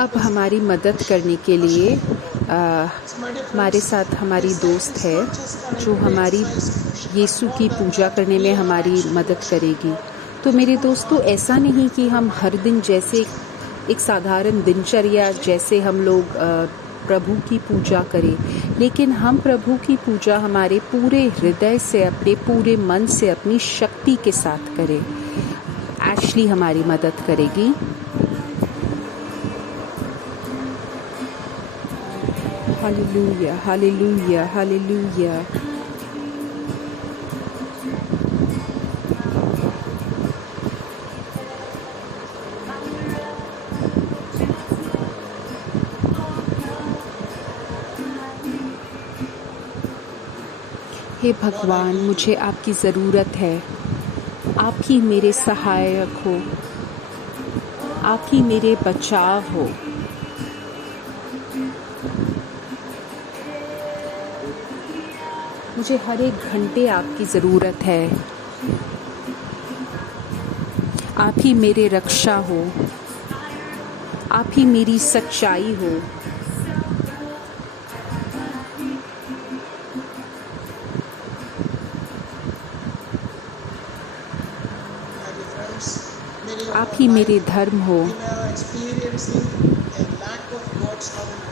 अब हमारी मदद करने के लिए हमारे साथ हमारी दोस्त है जो हमारी यीशु की पूजा करने में हमारी मदद करेगी। तो मेरे दोस्तों, ऐसा नहीं कि हम हर दिन जैसे एक साधारण दिनचर्या जैसे हम लोग प्रभु की पूजा करें, लेकिन हम प्रभु की पूजा हमारे पूरे हृदय से, अपने पूरे मन से, अपनी शक्ति के साथ करें। एशली हमारी मदद करेगी। Hallelujah, hallelujah, hallelujah. हे भगवान, मुझे आपकी ज़रूरत है। आप ही मेरे सहायक हो, आप ही मेरे बचाव हो। मुझे हर एक घंटे आपकी ज़रूरत है। आप ही मेरे रक्षा हो, आप ही मेरी सच्चाई हो। आप ही मेरे धर्म हो।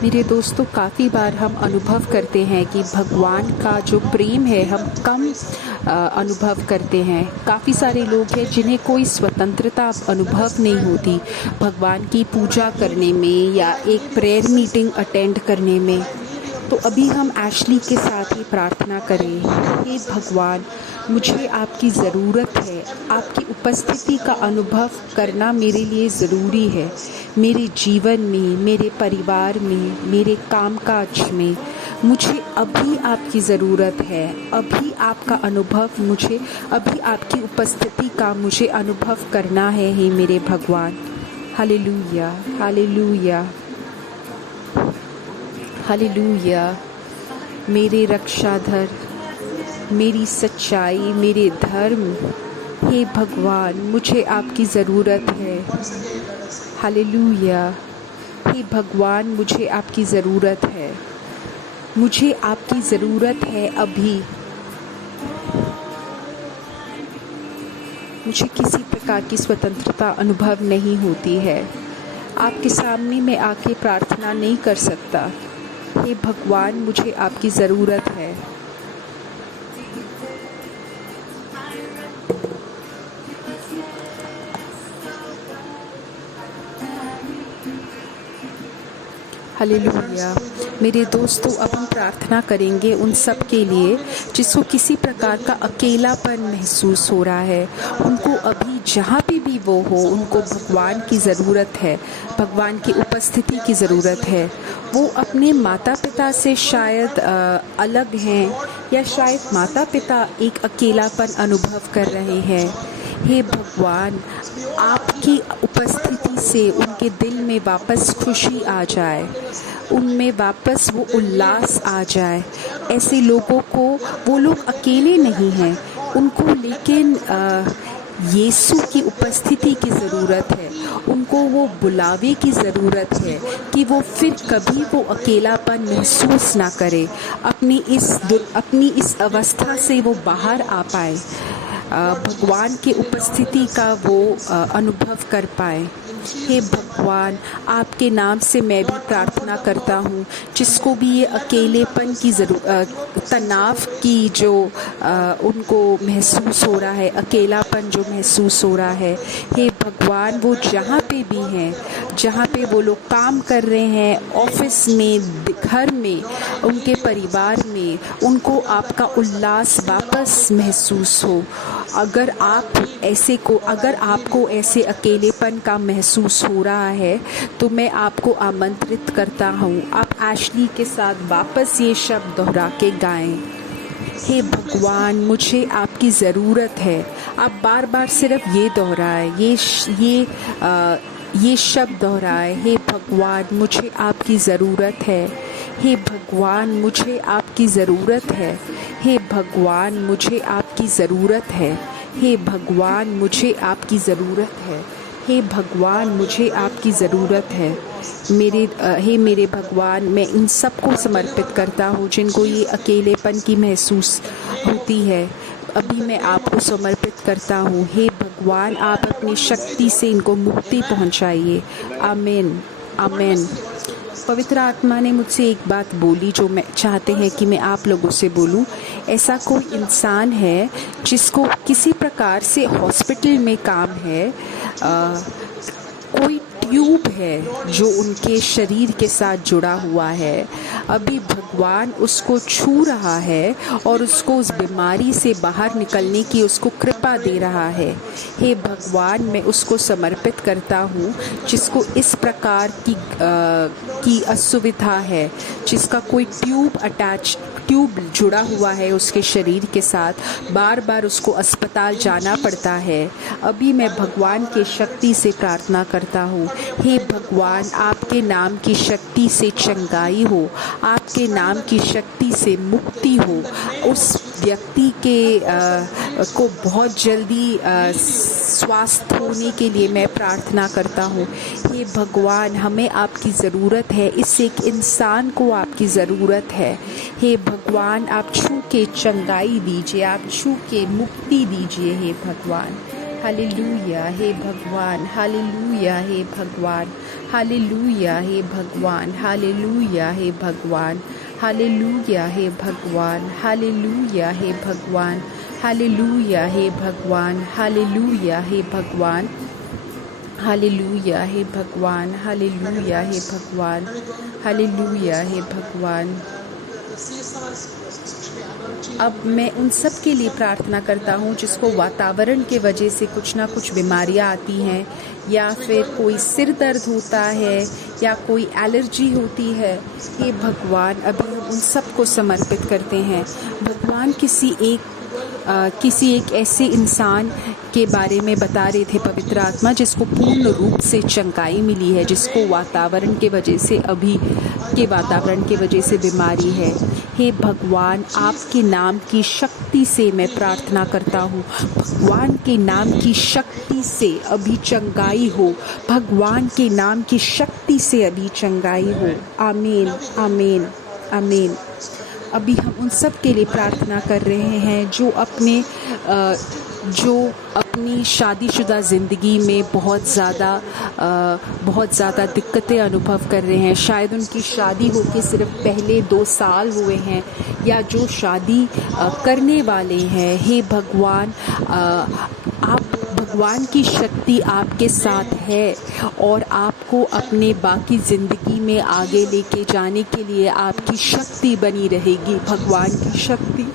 मेरे दोस्तों, काफ़ी बार हम अनुभव करते हैं कि भगवान का जो प्रेम है हम कम अनुभव करते हैं। काफ़ी सारे लोग हैं जिन्हें कोई स्वतंत्रता अनुभव नहीं होती भगवान की पूजा करने में या एक प्रेयर मीटिंग अटेंड करने में। तो अभी हम एशली के साथ ही प्रार्थना करें। हे भगवान, मुझे आपकी ज़रूरत है। आपकी उपस्थिति का अनुभव करना मेरे लिए ज़रूरी है। मेरे जीवन में, मेरे परिवार में, मेरे कामकाज में मुझे अभी आपकी ज़रूरत है। अभी आपका अनुभव मुझे, अभी आपकी उपस्थिति का मुझे अनुभव करना है। हे मेरे भगवान, हालेलुया, हालेलुया, हालेलुया। मेरे रक्षाधर, मेरी सच्चाई, मेरे धर्म, हे भगवान, मुझे आपकी ज़रूरत है। हालेलुया। हे भगवान, मुझे आपकी ज़रूरत है। मुझे आपकी ज़रूरत है अभी। मुझे किसी प्रकार की स्वतंत्रता अनुभव नहीं होती है। आपके सामने मैं आके प्रार्थना नहीं कर सकता। हे भगवान, मुझे आपकी ज़रूरत है। हालेलुया। मेरे दोस्तों, अब हम प्रार्थना करेंगे उन सब के लिए जिसको किसी प्रकार का अकेलापन महसूस हो रहा है। उनको अभी जहाँ पे भी वो हो, उनको भगवान की ज़रूरत है, भगवान की उपस्थिति की ज़रूरत है। वो अपने माता पिता से शायद अलग हैं, या शायद माता पिता एक अकेलापन अनुभव कर रहे हैं। हे भगवान, आपकी उपस्थिति से उनके दिल में वापस खुशी आ जाए, उनमें वापस वो उल्लास आ जाए। ऐसे लोगों को, वो लोग अकेले नहीं हैं उनको, लेकिन यीशु की उपस्थिति की ज़रूरत है। उनको वो बुलावे की ज़रूरत है कि वो फिर कभी वो अकेलापन महसूस ना करे। अपनी इस अवस्था से वो बाहर आ पाए, भगवान की उपस्थिति का वो अनुभव कर पाए। हे भगवान, आपके नाम से मैं भी प्रार्थना करता हूँ, जिसको भी ये अकेलेपन की तनाव की जो उनको महसूस हो रहा है, अकेलापन जो महसूस हो रहा है, हे भगवान, वो जहाँ पे भी हैं, जहाँ पे वो लोग काम कर रहे हैं, ऑफिस में, घर में, उनके परिवार में, उनको आपका उल्लास वापस महसूस हो। अगर आपको ऐसे अकेलेपन का महसूस हो रहा है, तो मैं आपको आमंत्रित करता हूँ, आप एशली के साथ वापस ये शब्द दोहरा के गाएं। हे भगवान, मुझे आपकी ज़रूरत है। आप बार बार सिर्फ ये दोहराएं, ये शब्द दोहराएं। हे भगवान, मुझे आपकी ज़रूरत है। हे भगवान, मुझे आपकी ज़रूरत है। हे भगवान, मुझे आपकी ज़रूरत है। हे भगवान, मुझे आपकी ज़रूरत है। हे भगवान, मुझे आपकी ज़रूरत है। हे मेरे भगवान, मैं इन सबको समर्पित करता हूँ जिनको ये अकेलेपन की महसूस होती है। अभी मैं आपको समर्पित करता हूँ। हे भगवान, आप अपनी शक्ति से इनको मुक्ति पहुँचाइए। आमीन, आमीन। पवित्र आत्मा ने मुझसे एक बात बोली जो मैं चाहते हैं कि मैं आप लोगों से बोलूं। ऐसा कोई इंसान है जिसको किसी प्रकार से हॉस्पिटल में काम है, कोई ट्यूब है जो उनके शरीर के साथ जुड़ा हुआ है। अभी भगवान उसको छू रहा है और उसको उस बीमारी से बाहर निकलने की उसको कृपा दे रहा है। हे भगवान, मैं उसको समर्पित करता हूँ जिसको इस प्रकार की असुविधा है, जिसका कोई ट्यूब जुड़ा हुआ है उसके शरीर के साथ, बार बार उसको अस्पताल जाना पड़ता है। अभी मैं भगवान के शक्ति से प्रार्थना करता हूँ। हे भगवान, आपके नाम की शक्ति से चंगाई हो, आपके नाम की शक्ति से मुक्ति हो। उस व्यक्ति को बहुत जल्दी स्वास्थ्य होने के लिए मैं प्रार्थना करता हूँ। हे भगवान, हमें आपकी ज़रूरत है, इस एक इंसान को आपकी ज़रूरत है। हे भगवान, आप छू के चंगाई दीजिए, आप छू के मुक्ति दीजिए। हे भगवान, हालेलुया। हे भगवान, हालेलुया। हे भगवान, हालेलुया। हे भगवान, हालेलुया। हे भगवान, हालेलुया। हे भगवान, हालेलुया। हे भगवान, हालेलुया। हे भगवान, हालेलुया। हे भगवान, हालेलुया। हे भगवान, हालेलुया। हे भगवान, हालेलुया। हे भगवान। अब मैं उन सब के लिए प्रार्थना करता हूँ जिसको वातावरण के वजह से कुछ ना कुछ बीमारियाँ आती हैं, या फिर कोई सिर दर्द होता है, या कोई एलर्जी होती है। ये भगवान, अभी हम उन सब को समर्पित करते हैं। भगवान किसी एक ऐसे इंसान के बारे में बता रहे थे पवित्र आत्मा जिसको पूर्ण रूप से चंगाई मिली है, जिसको वातावरण के वजह से बीमारी है। हे भगवान, आपके नाम की शक्ति से मैं प्रार्थना करता हूँ। भगवान के नाम की शक्ति से अभी चंगाई हो, भगवान के नाम की शक्ति से अभी चंगाई हो। आमीन, आमीन, आमीन। अभी हम उन सब के लिए प्रार्थना कर रहे हैं जो अपनी शादीशुदा ज़िंदगी में बहुत ज़्यादा दिक्कतें अनुभव कर रहे हैं। शायद उनकी शादी होके सिर्फ पहले 2 साल हुए हैं, या जो शादी करने वाले हैं। हे भगवान, भगवान की शक्ति आपके साथ है और आपको अपने बाकी ज़िंदगी में आगे लेके जाने के लिए आपकी शक्ति बनी रहेगी। भगवान की शक्ति।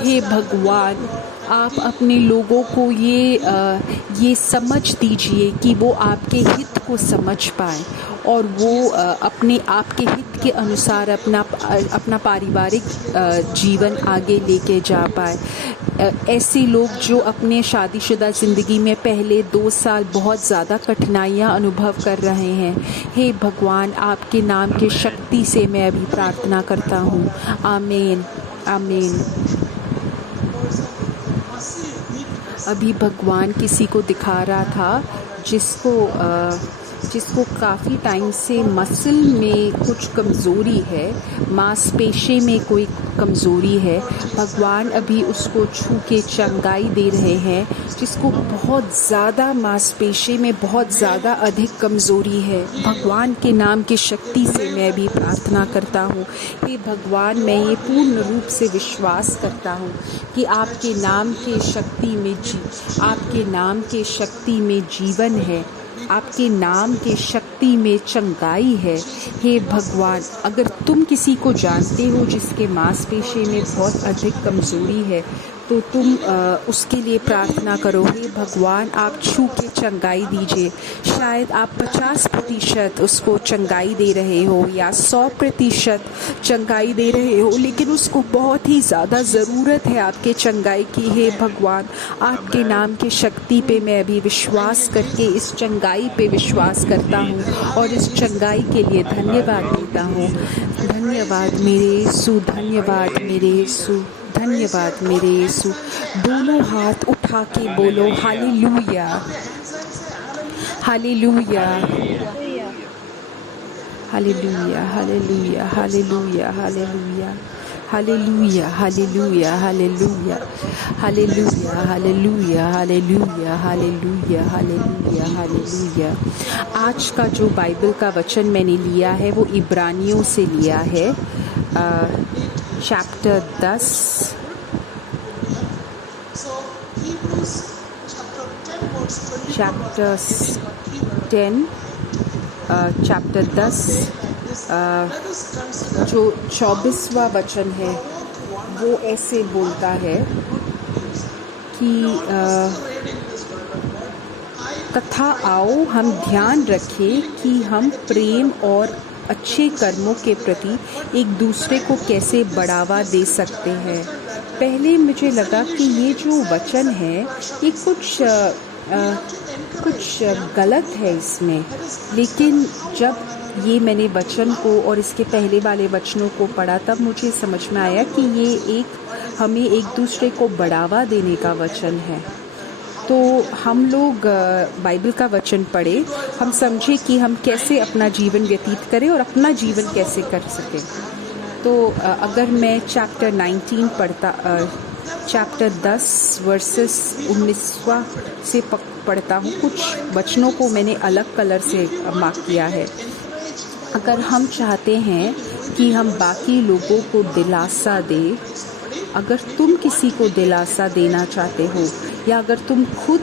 हे भगवान, आप अपने लोगों को ये समझ दीजिए कि वो आपके हित को समझ पाए और वो अपने आपके हित के अनुसार अपना पारिवारिक जीवन आगे लेके जा पाए। ऐसे लोग जो अपने शादीशुदा ज़िंदगी में पहले 2 साल बहुत ज़्यादा कठिनाइयाँ अनुभव कर रहे हैं, हे भगवान, आपके नाम की शक्ति से मैं अभी प्रार्थना करता हूँ। आमीन, आमीन। अभी भगवान किसी को दिखा रहा था जिसको काफ़ी टाइम से मसल में कुछ कमज़ोरी है, मांसपेशी में कोई कमज़ोरी है। भगवान अभी उसको छू के चंगाई दे रहे हैं, जिसको बहुत ज़्यादा मांसपेशी में बहुत ज़्यादा अधिक कमज़ोरी है। भगवान के नाम की शक्ति से मैं भी प्रार्थना करता हूँ। हे भगवान, मैं ये पूर्ण रूप से विश्वास करता हूँ कि आपके नाम के शक्ति में जीवन है, आपके नाम के शक्ति में चंगाई है। हे भगवान, अगर तुम किसी को जानते हो जिसके मांसपेशी में बहुत अधिक कमज़ोरी है, तो तुम उसके लिए प्रार्थना करो। हे भगवान, आप छू के चंगाई दीजिए। शायद आप 50% उसको चंगाई दे रहे हो या 100% चंगाई दे रहे हो, लेकिन उसको बहुत ही ज़्यादा ज़रूरत है आपके चंगाई की। हे भगवान, आपके नाम की शक्ति पे मैं अभी विश्वास करके इस चंगाई पे विश्वास करता हूँ और इस चंगाई के लिए धन्यवाद देता हूँ। धन्यवाद मेरे यीशु, धन्यवाद मेरे यीशु, धन्यवाद मेरे यीशु। दोनों हाथ उठा के बोलो hallelujah, hallelujah, hallelujah, hallelujah, hallelujah, hallelujah, hallelujah, hallelujah, hallelujah, hallelujah, hallelujah, hallelujah, hallelujah, hallelujah, hallelujah. आज का जो बाइबल का वचन मैंने लिया है वो इब्रानियों से लिया है, चैप्टर 10, चैप्टर 10, जो 24वां वचन है वो ऐसे बोलता है कि तथा आओ हम ध्यान रखें कि हम प्रेम और अच्छे कर्मों के प्रति एक दूसरे को कैसे बढ़ावा दे सकते हैं। पहले मुझे लगा कि ये जो वचन है ये कुछ गलत है इसमें, लेकिन जब ये मैंने वचन को और इसके पहले वाले वचनों को पढ़ा तब मुझे समझ में आया कि ये हमें एक दूसरे को बढ़ावा देने का वचन है। तो हम लोग बाइबल का वचन पढ़े, हम समझे कि हम कैसे अपना जीवन व्यतीत करें और अपना जीवन कैसे कर सकें। तो अगर मैं चैप्टर 10 वर्सेस 19वां से पढ़ता हूँ, कुछ वचनों को मैंने अलग कलर से मार्क किया है। अगर हम चाहते हैं कि हम बाकी लोगों को दिलासा दें, अगर तुम किसी को दिलासा देना चाहते हो या अगर तुम खुद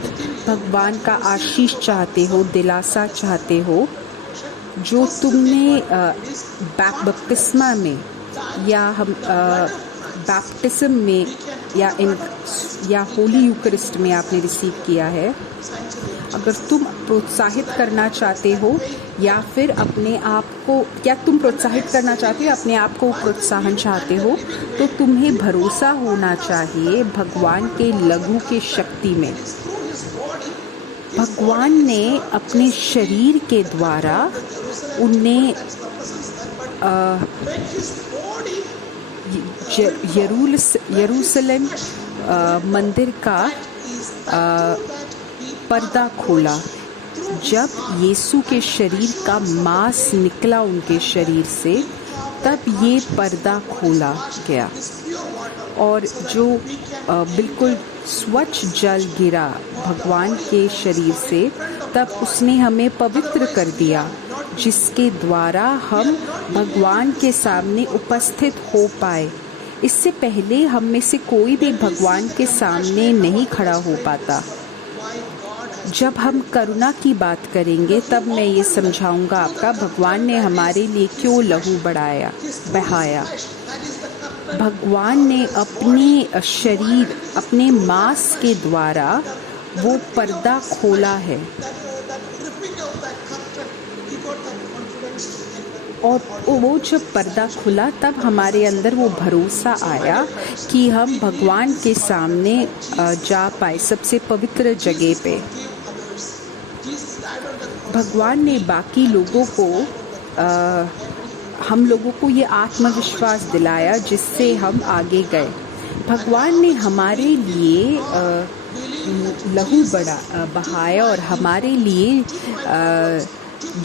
भगवान का आशीष चाहते हो, दिलासा चाहते हो, जो तुमने बपतिस्मा में या हम बैप्टिज्म में या होली यूकरिस्ट में आपने रिसीव किया है, अगर तुम प्रोत्साहित करना चाहते हो या फिर अपने आप को, क्या तुम प्रोत्साहित करना चाहते हो, अपने आप को प्रोत्साहन चाहते हो, तो तुम्हें भरोसा होना चाहिए भगवान के लहू के शक्ति में। भगवान ने अपने शरीर के द्वारा उन्हें यरूशलेम मंदिर का पर्दा खोला। जब यीशु के शरीर का मांस निकला उनके शरीर से, तब ये पर्दा खोला गया और जो बिल्कुल स्वच्छ जल गिरा भगवान के शरीर से, तब उसने हमें पवित्र कर दिया, जिसके द्वारा हम भगवान के सामने उपस्थित हो पाए। इससे पहले हम में से कोई भी भगवान के सामने नहीं खड़ा हो पाता। जब हम करुणा की बात करेंगे तब मैं ये समझाऊंगा आपका भगवान ने हमारे लिए क्यों लहू बहाया। भगवान ने अपने शरीर, अपने मांस के द्वारा वो पर्दा खोला है और वो जब पर्दा खुला तब हमारे अंदर वो भरोसा आया कि हम भगवान के सामने जा पाए, सबसे पवित्र जगह पे। भगवान ने बाकी लोगों को हम लोगों को ये आत्मविश्वास दिलाया जिससे हम आगे गए। भगवान ने हमारे लिए लहू बहाया और हमारे लिए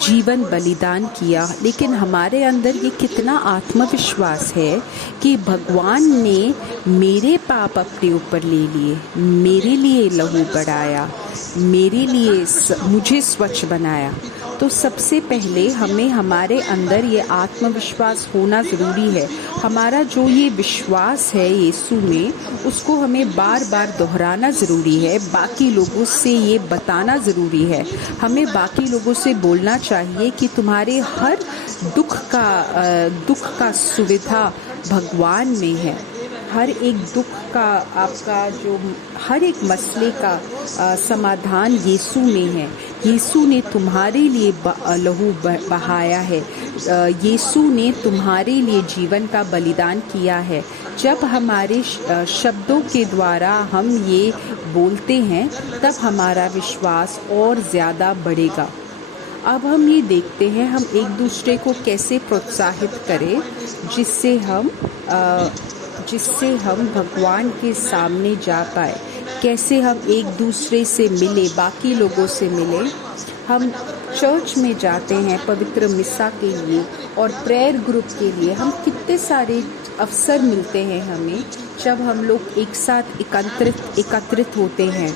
जीवन बलिदान किया, लेकिन हमारे अंदर ये कितना आत्मविश्वास है कि भगवान ने मेरे पाप अपने ऊपर ले लिए, मेरे लिए लहू बढ़ाया, मेरे लिए मुझे स्वच्छ बनाया। तो सबसे पहले हमें हमारे अंदर ये आत्मविश्वास होना ज़रूरी है। हमारा जो ये विश्वास है यीशु में, उसको हमें बार बार दोहराना ज़रूरी है, बाकी लोगों से ये बताना ज़रूरी है। हमें बाकी लोगों से बोलना चाहिए कि तुम्हारे हर दुख का सुविधा भगवान में है। हर एक दुख का, आपका जो हर एक मसले का समाधान यीशु में है। यीशु ने तुम्हारे लिए लहू बहाया है, यीशु ने तुम्हारे लिए जीवन का बलिदान किया है। जब हमारे शब्दों के द्वारा हम ये बोलते हैं तब हमारा विश्वास और ज़्यादा बढ़ेगा। अब हम ये देखते हैं हम एक दूसरे को कैसे प्रोत्साहित करें जिससे हम भगवान के सामने जा पाए। कैसे हम एक दूसरे से मिले, बाकी लोगों से मिले। हम चर्च में जाते हैं पवित्र मिसा के लिए और प्रेयर ग्रुप के लिए, हम कितने सारे अवसर मिलते हैं हमें जब हम लोग एक साथ एकत्रित होते हैं।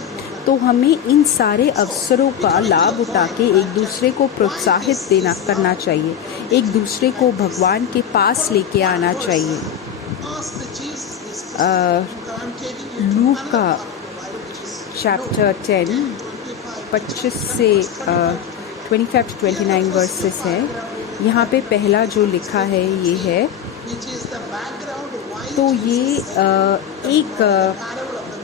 तो हमें इन सारे अवसरों का लाभ उठा के एक दूसरे को प्रोत्साहित करना चाहिए, एक दूसरे को भगवान के पास लेके आना चाहिए। लूका चैप्टर 10 25 से 25 to 29 वर्सेस है। यहाँ पे पहला जो लिखा है ये है, तो ये एक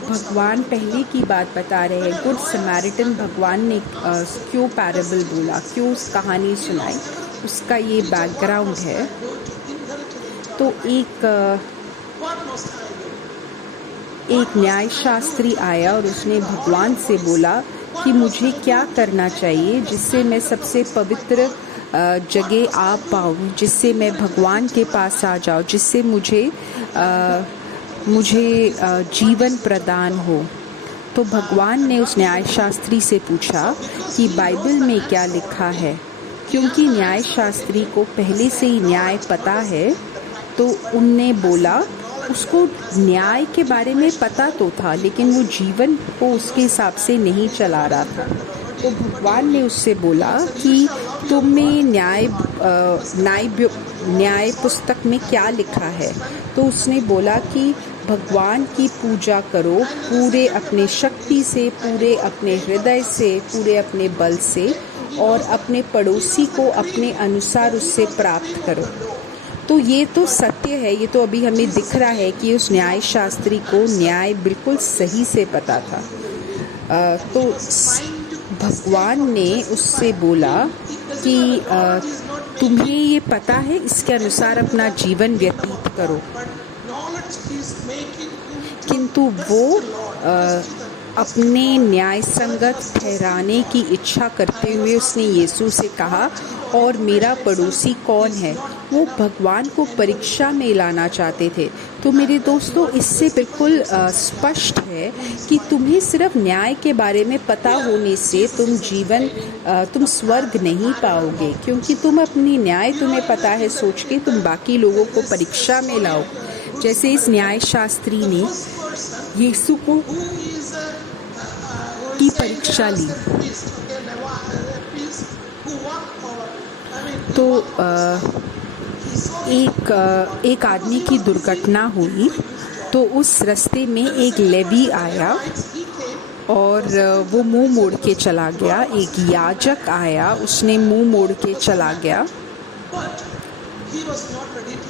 भगवान पहले की बात बता रहे हैं। गुड समैरिटन भगवान ने क्यों पैराबल बोला, क्यों उस कहानी सुनाई, उसका ये बैकग्राउंड है। तो एक न्यायशास्त्री आया और उसने भगवान से बोला कि मुझे क्या करना चाहिए जिससे मैं सबसे पवित्र जगह आ पाऊँ, जिससे मैं भगवान के पास आ जाऊँ, जिससे मुझे जीवन प्रदान हो। तो भगवान ने उस न्यायशास्त्री से पूछा कि बाइबल में क्या लिखा है, क्योंकि न्यायशास्त्री को पहले से ही न्याय पता है। तो उनने बोला, उसको न्याय के बारे में पता तो था लेकिन वो जीवन को उसके हिसाब से नहीं चला रहा था। तो भगवान ने उससे बोला कि तुम में न्याय पुस्तक में क्या लिखा है। तो उसने बोला कि भगवान की पूजा करो पूरे अपने शक्ति से, पूरे अपने हृदय से, पूरे अपने बल से, और अपने पड़ोसी को अपने अनुसार उससे प्राप्त करो। तो ये तो सत्य है, ये तो अभी हमें दिख रहा है कि उस न्याय शास्त्री को न्याय बिल्कुल सही से पता था। तो भगवान ने उससे बोला कि तुम्हें ये पता है, इसके अनुसार अपना जीवन व्यतीत करो। किंतु वो अपने न्याय संगत ठहराने की इच्छा करते हुए उसने यीशु से कहा, और मेरा पड़ोसी कौन है? वो भगवान को परीक्षा में लाना चाहते थे। तो मेरे दोस्तों, इससे बिल्कुल स्पष्ट है कि तुम्हें सिर्फ न्याय के बारे में पता होने से तुम स्वर्ग नहीं पाओगे, क्योंकि तुम अपनी न्याय तुम्हें पता है सोच के तुम बाकी लोगों को परीक्षा में लाओ। जैसे इस न्याय शास्त्री ने यीशु को की परीक्षा ली। तो एक आदमी की दुर्घटना हुई। तो उस रास्ते में एक लेवी आया और वो मुंह मोड़ के चला गया। एक याजक आया, उसने मुंह मोड़ के चला गया।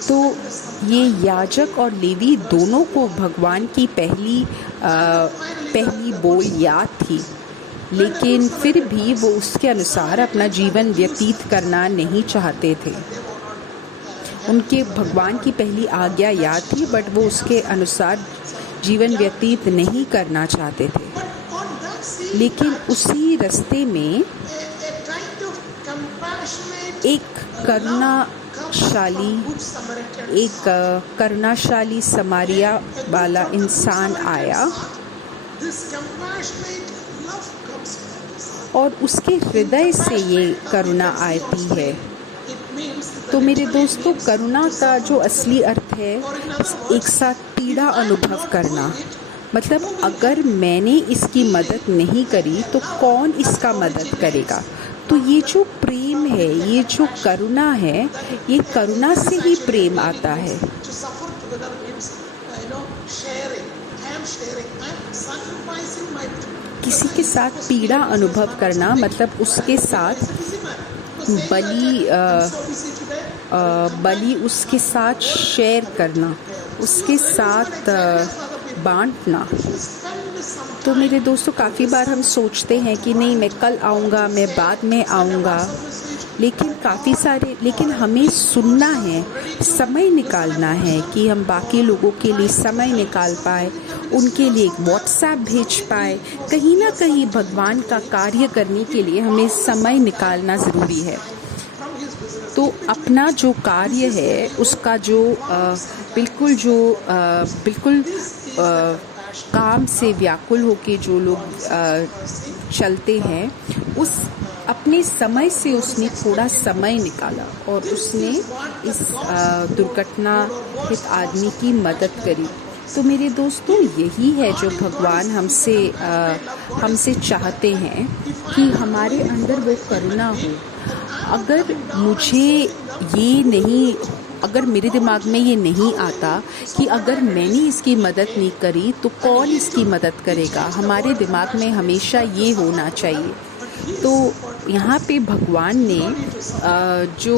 तो ये याजक और लेवी दोनों को भगवान की पहली बोल याद थी, लेकिन फिर भी वो उसके अनुसार अपना जीवन व्यतीत करना नहीं चाहते थे। उनके भगवान की पहली आज्ञा याद थी, बट वो उसके अनुसार जीवन व्यतीत नहीं करना चाहते थे। लेकिन उसी रास्ते में एक करुणाशाली समारिया वाला इंसान आया और उसके हृदय से ये करुणा आती है। तो मेरे दोस्तों, करुणा का जो असली अर्थ है एक साथ पीड़ा अनुभव करना। मतलब अगर मैंने इसकी मदद नहीं करी तो कौन इसका मदद करेगा। तो ये जो प्रेम है, ये जो करुणा है, ये करुणा से ही प्रेम आता है। किसी के साथ पीड़ा अनुभव करना मतलब उसके साथ बलि उसके साथ शेयर करना, उसके साथ बांटना। तो मेरे दोस्तों, काफ़ी बार हम सोचते हैं कि नहीं, मैं कल आऊँगा, मैं बाद में आऊँगा, लेकिन हमें सुनना है, समय निकालना है कि हम बाकी लोगों के लिए समय निकाल पाए, उनके लिए एक व्हाट्सएप भेज पाए। कहीं ना कहीं भगवान का कार्य करने के लिए हमें समय निकालना ज़रूरी है। तो अपना जो कार्य है उसका जो बिल्कुल काम से व्याकुल होके जो लोग चलते हैं, अपने समय से उसने थोड़ा समय निकाला और उसने इस दुर्घटनाहित आदमी की मदद करी। तो मेरे दोस्तों, यही है जो भगवान हमसे चाहते हैं कि हमारे अंदर वो करुणा हो। अगर मेरे दिमाग में ये नहीं आता कि अगर मैंने इसकी मदद नहीं करी तो कौन इसकी मदद करेगा, हमारे दिमाग में हमेशा ये होना चाहिए। तो यहाँ पे भगवान ने जो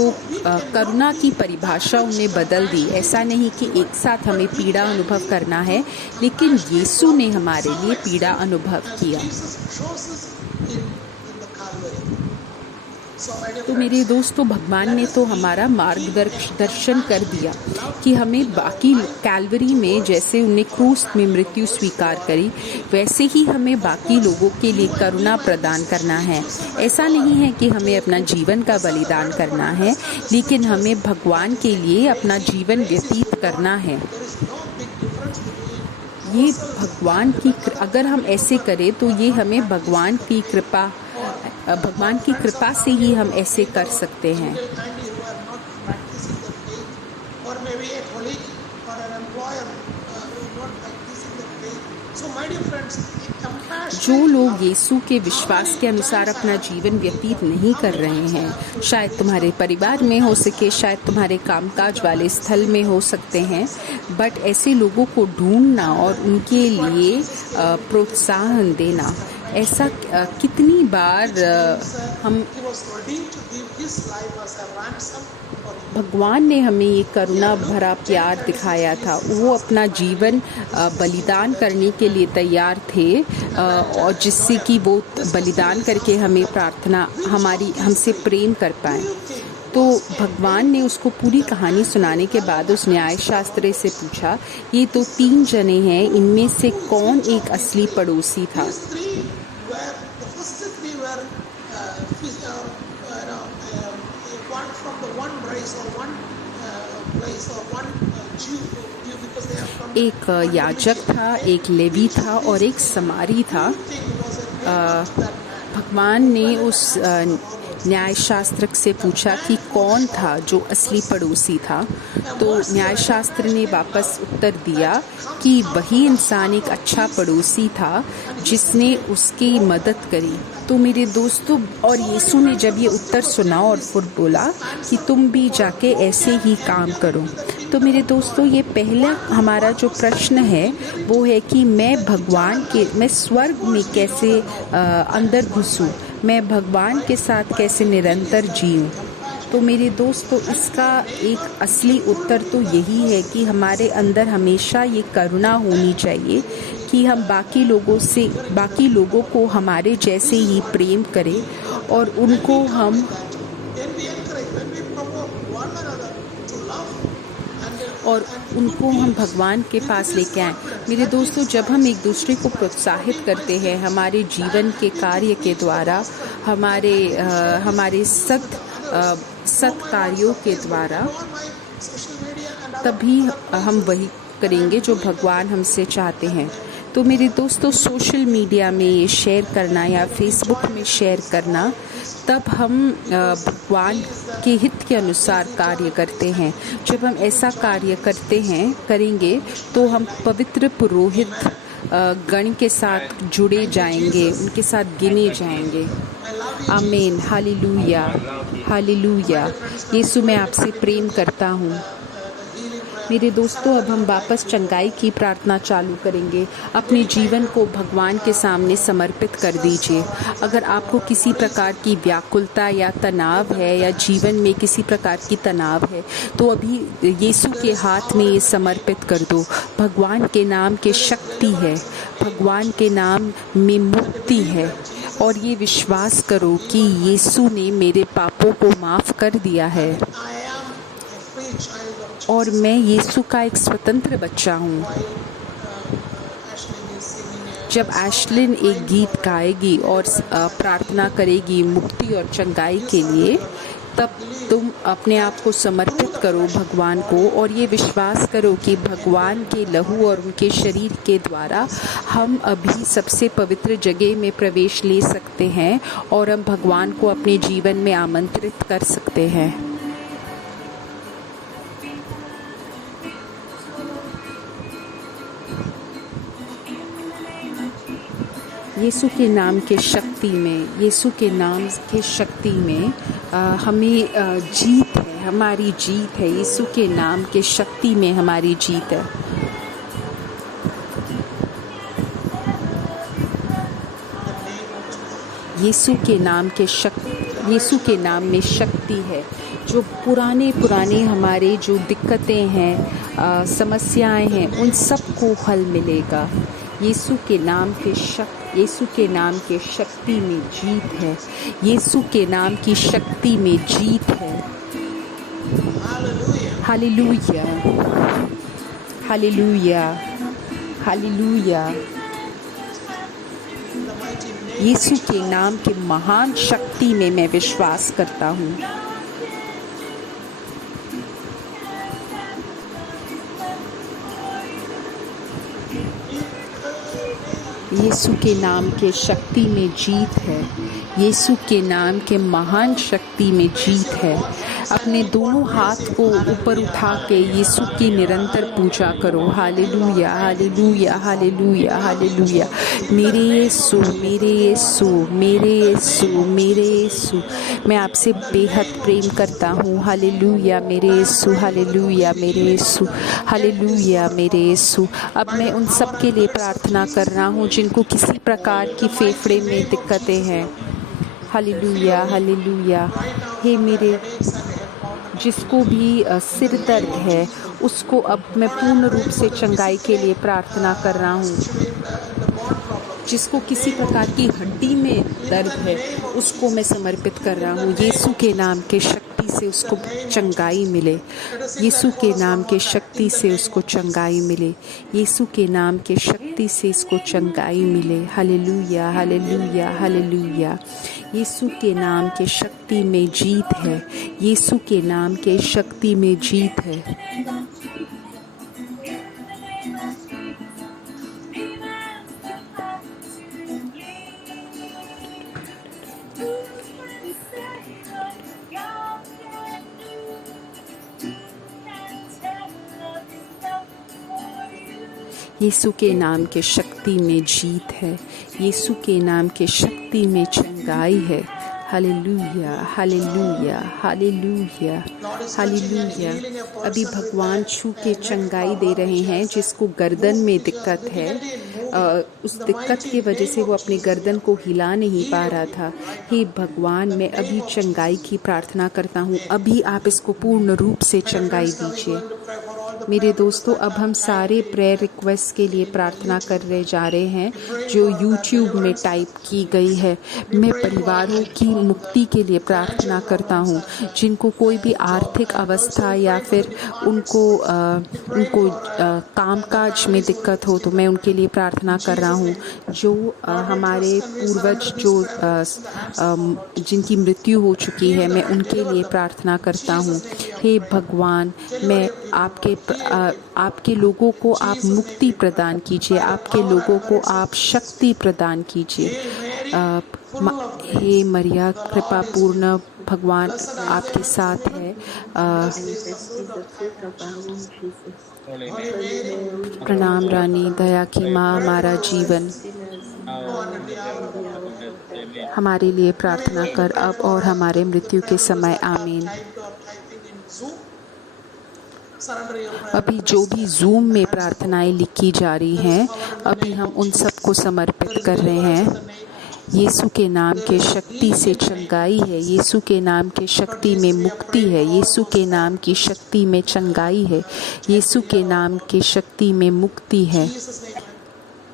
करुणा की परिभाषा उन्हें बदल दी। ऐसा नहीं कि एक साथ हमें पीड़ा अनुभव करना है, लेकिन यीशु ने हमारे लिए पीड़ा अनुभव किया। तो मेरे दोस्तों, भगवान ने तो हमारा मार्गदर्शन कर दिया कि हमें बाकी कैलवरी में जैसे उन्हें क्रूस में मृत्यु स्वीकार करी, वैसे ही हमें बाकी लोगों के लिए करुणा प्रदान करना है। ऐसा नहीं है कि हमें अपना जीवन का बलिदान करना है, लेकिन हमें भगवान के लिए अपना जीवन व्यतीत करना है। ये अगर हम ऐसे करें तो ये हमें भगवान की कृपा से ही हम ऐसे कर सकते हैं। जो लोग यीशु के विश्वास के अनुसार अपना जीवन व्यतीत नहीं कर रहे हैं, शायद तुम्हारे परिवार में हो सके, शायद तुम्हारे कामकाज वाले स्थल में हो सकते हैं, बट ऐसे लोगों को ढूंढना और उनके लिए प्रोत्साहन देना। ऐसा कितनी बार भगवान ने हमें ये करुणा भरा प्यार दिखाया था। वो अपना जीवन बलिदान करने के लिए तैयार थे, और जिससे कि वो बलिदान करके हमें हमसे प्रेम कर पाए। तो भगवान ने उसको पूरी कहानी सुनाने के बाद उस न्यायशास्त्री से पूछा, ये तो 3 जने हैं, इनमें से कौन एक असली पड़ोसी था? एक याजक था, एक लेवी था और एक समारी था। भगवान ने उस न्यायशास्त्र से पूछा कि कौन था जो असली पड़ोसी था। तो न्यायशास्त्र ने वापस उत्तर दिया कि वही इंसान एक अच्छा पड़ोसी था जिसने उसकी मदद करी। तो मेरे दोस्तों, और यीशु ने जब ये उत्तर सुना और फिर बोला कि तुम भी जाके ऐसे ही काम करो। तो मेरे दोस्तों, ये पहला हमारा जो प्रश्न है वो है कि मैं स्वर्ग में कैसे अंदर घुसूं, मैं भगवान के साथ कैसे निरंतर जीऊं। तो मेरे दोस्तों, इसका एक असली उत्तर तो यही है कि हमारे अंदर हमेशा ये करुणा होनी चाहिए कि हम बाकी लोगों को हमारे जैसे ही प्रेम करें और उनको हम भगवान के पास लेके आएं। मेरे दोस्तों, जब हम एक दूसरे को प्रोत्साहित करते हैं हमारे जीवन के कार्य के द्वारा, हमारे सत कार्यों के द्वारा, तभी हम वही करेंगे जो भगवान हमसे चाहते हैं। तो मेरे दोस्तों, सोशल मीडिया में ये शेयर करना या फेसबुक में शेयर करना, तब हम भगवान के हित के अनुसार कार्य करते हैं। जब हम ऐसा कार्य करेंगे तो हम पवित्र पुरोहित गण के साथ जुड़े जाएंगे, उनके साथ गिने जाएंगे। आमीन। Hallelujah, hallelujah. यीशु, मैं आपसे प्रेम करता हूँ। मेरे दोस्तों, अब हम वापस चंगाई की प्रार्थना चालू करेंगे। अपने जीवन को भगवान के सामने समर्पित कर दीजिए। अगर आपको किसी प्रकार की व्याकुलता या तनाव है या जीवन में किसी प्रकार की तनाव है, तो अभी यीशु के हाथ में ये समर्पित कर दो। भगवान के नाम की शक्ति है, भगवान के नाम में मुक्ति है, और ये विश्वास करो कि यीशु ने मेरे पापों को माफ़ कर दिया है और मैं यीशु का एक स्वतंत्र बच्चा हूँ। जब एशलिन एक गीत गाएगी और प्रार्थना करेगी मुक्ति और चंगाई के लिए, तब तुम अपने आप को समर्पित करो भगवान को और ये विश्वास करो कि भगवान के लहू और उनके शरीर के द्वारा हम अभी सबसे पवित्र जगह में प्रवेश ले सकते हैं और हम भगवान को अपने जीवन में आमंत्रित कर सकते हैं। यीशु के नाम के शक्ति में, यीशु के नाम के शक्ति में हमें जीत है, हमारी जीत है। यीशु के नाम के शक्ति में हमारी जीत है। यीशु के नाम में शक्ति है। जो पुराने हमारे जो दिक्कतें हैं, समस्याएं हैं, उन सब को हल मिलेगा। यीशु के नाम के शक्ति में जीत है। यीशु के नाम की शक्ति में जीत है। Hallelujah, hallelujah, hallelujah. यीशु के नाम के महान शक्ति में मैं विश्वास करता हूँ। यीशु के नाम के शक्ति में जीत है। यीशु के नाम के महान शक्ति में जीत है। अपने दोनों हाथ को ऊपर उठा के यीशु की निरंतर पूजा करो। Hallelujah, hallelujah, hallelujah, hallelujah. मेरे यीशु, मेरे यीशु, मेरे यीशु, मेरे यीशु, मैं आपसे बेहद प्रेम करता हूँ। हालेलुया मेरे यीशु, हालेलुया मेरे यीशु, हालेलुया मेरे यीशु। अब मैं उन सब के लिए प्रार्थना कर रहा हूँ जिनको किसी प्रकार की फेफड़े में दिक्कतें हैं। Hallelujah, hallelujah. हे मेरे, जिसको भी सिर दर्द है उसको अब मैं पूर्ण रूप से चंगाई के लिए प्रार्थना कर रहा हूँ। जिसको किसी प्रकार की हड्डी में दर्द है उसको मैं समर्पित कर रहा हूँ। यीशु के नाम के शक्ति से उसको चंगाई मिले। यीशु के नाम के शक्ति से उसको चंगाई मिले। यीशु के नाम के शक्ति से इसको चंगाई मिले। Hallelujah, hallelujah, hallelujah. यीशु के नाम के शक्ति में जीत है। यीशु के नाम के शक्ति में जीत है। यीशु के नाम के शक्ति में जीत है। यीशु के नाम के शक्ति में चंगाई है। Hallelujah, hallelujah, hallelujah, hallelujah. अभी भगवान छू के चंगाई दे रहे हैं जिसको गर्दन में दिक्कत है। उस दिक्कत की वजह से वो अपनी गर्दन को हिला नहीं पा रहा था। हे भगवान, मैं अभी चंगाई की प्रार्थना करता हूँ। अभी आप इसको पूर्ण रूप से चंगाई दीजिए। मेरे दोस्तों, अब हम सारे प्रेयर रिक्वेस्ट के लिए प्रार्थना कर रहे जा रहे हैं जो YouTube में टाइप की गई है। मैं परिवारों की मुक्ति के लिए प्रार्थना करता हूँ। जिनको कोई भी आर्थिक अवस्था या फिर उनको कामकाज में दिक्कत हो तो मैं उनके लिए प्रार्थना कर रहा हूँ। जो हमारे पूर्वज जिनकी मृत्यु हो चुकी है, मैं उनके लिए प्रार्थना करता हूँ। हे भगवान, मैं आपके लोगों को आप मुक्ति प्रदान कीजिए। आपके लोगों को आप शक्ति प्रदान कीजिए। हे मरिया, कृपा पूर्ण भगवान आपके साथ है। प्रणाम रानी, दया की माँ, हमारा जीवन हमारे लिए प्रार्थना कर अब और हमारे मृत्यु के समय। आमीन। अभी जो भी जूम में प्रार्थनाएं लिखी जा रही हैं, अभी हम उन सबको समर्पित कर रहे हैं। यीशु के नाम के शक्ति से चंगाई है। यीशु के नाम के शक्ति में मुक्ति है। यीशु के नाम की शक्ति में चंगाई है। यीशु के नाम के शक्ति में मुक्ति है।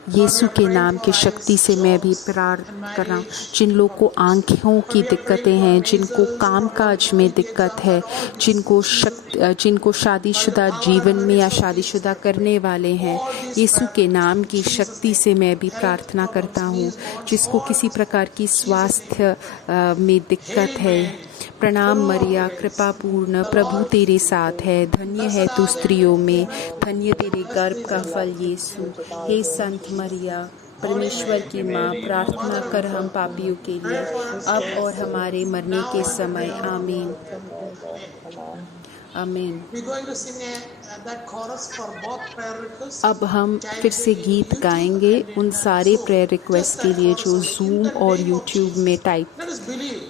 यीशु के नाम की शक्ति से मैं भी प्रार्थना कर रहा हूँ। जिन लोग को आँखों की दिक्कतें हैं, जिनको कामकाज में दिक्कत है, जिनको शादीशुदा जीवन में या शादीशुदा करने वाले हैं, यीशु के नाम की शक्ति से मैं भी प्रार्थना करता हूँ। जिसको किसी प्रकार की स्वास्थ्य में दिक्कत है, प्रणाम मरिया, कृपा पूर्ण, प्रभु तेरे साथ है, धन्य है तू स्त्रियों में, धन्य तेरे गर्भ का फल यीशु। हे संत मरिया, परमेश्वर की माँ, प्रार्थना कर हम पापियों के लिए, अब और हमारे मरने के समय। आमीन आमीन। अब हम फिर से गीत गाएंगे उन सारे प्रेयर रिक्वेस्ट के लिए जो जूम और यूट्यूब में टाइप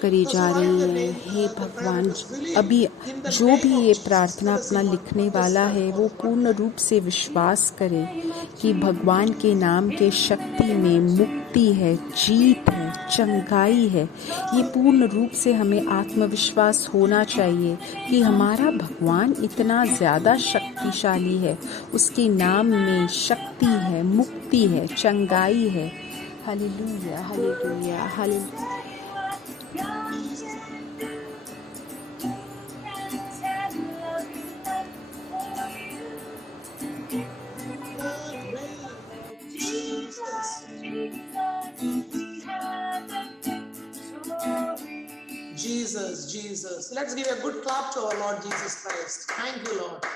करी जा रही हैं। हे भगवान, अभी जो भी ये प्रार्थना अपना लिखने वाला है वो पूर्ण रूप से विश्वास करे कि भगवान के नाम के शक्ति में मुक्ति है, जीत है, चंगाई है। ये पूर्ण रूप से हमें आत्मविश्वास होना चाहिए कि हमारा भगवान इतना ज़्यादा शक्तिशाली है, उसके नाम में शक्ति है, मुक्ति है, चंगाई है। Hallelujah hallelujah hallelujah. Jesus, Jesus. Let's give a good clap to our Lord Jesus Christ. Thank you, Lord.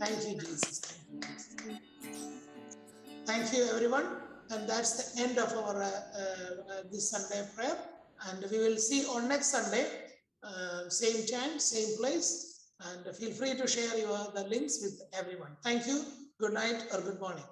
Thank you, Jesus. Thank you, everyone. And that's the end of our this Sunday prayer. And we will see on next Sunday, same time, same place. And feel free to share the links with everyone. Thank you. Good night or good morning.